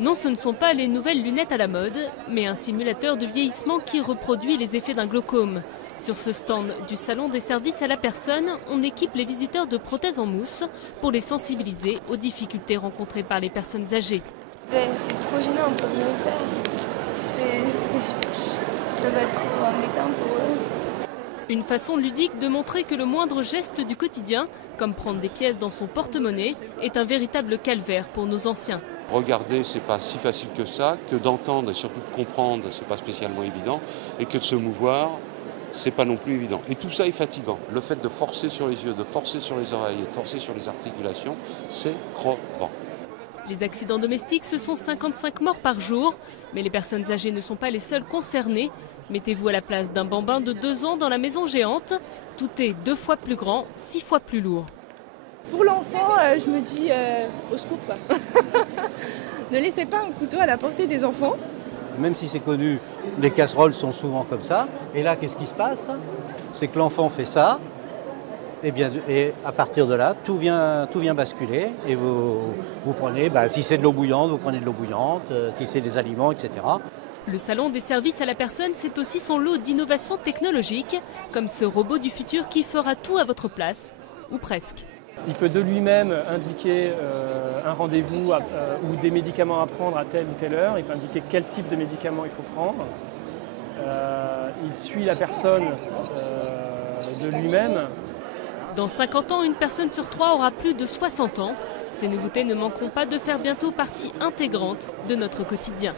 Non, ce ne sont pas les nouvelles lunettes à la mode, mais un simulateur de vieillissement qui reproduit les effets d'un glaucome. Sur ce stand du salon des services à la personne, on équipe les visiteurs de prothèses en mousse pour les sensibiliser aux difficultés rencontrées par les personnes âgées. C'est trop gênant, on peut rien faire. Ça doit être trop embêtant pour eux. Une façon ludique de montrer que le moindre geste du quotidien, comme prendre des pièces dans son porte-monnaie, est un véritable calvaire pour nos anciens. Regarder, c'est pas si facile que ça, que d'entendre et surtout de comprendre, c'est pas spécialement évident, et que de se mouvoir, c'est pas non plus évident. Et tout ça est fatigant. Le fait de forcer sur les yeux, de forcer sur les oreilles et de forcer sur les articulations, c'est crevant. Les accidents domestiques, ce sont 55 morts par jour, mais les personnes âgées ne sont pas les seules concernées. Mettez-vous à la place d'un bambin de 2 ans dans la maison géante. Tout est 2 fois plus grand, 6 fois plus lourd. Pour l'enfant, je me dis au secours quoi. Ne laissez pas un couteau à la portée des enfants. Même si c'est connu, les casseroles sont souvent comme ça. Et là, qu'est-ce qui se passe? C'est que l'enfant fait ça. Et à partir de là, tout vient basculer. Et vous prenez, si c'est de l'eau bouillante, vous prenez de l'eau bouillante. Si c'est des aliments, etc. Le salon des services à la personne, c'est aussi son lot d'innovations technologiques, comme ce robot du futur qui fera tout à votre place, ou presque. Il peut de lui-même indiquer un rendez-vous ou des médicaments à prendre à telle ou telle heure. Il peut indiquer quel type de médicament il faut prendre. Il suit la personne de lui-même. Dans 50 ans, une personne sur 3 aura plus de 60 ans. Ces nouveautés ne manqueront pas de faire bientôt partie intégrante de notre quotidien.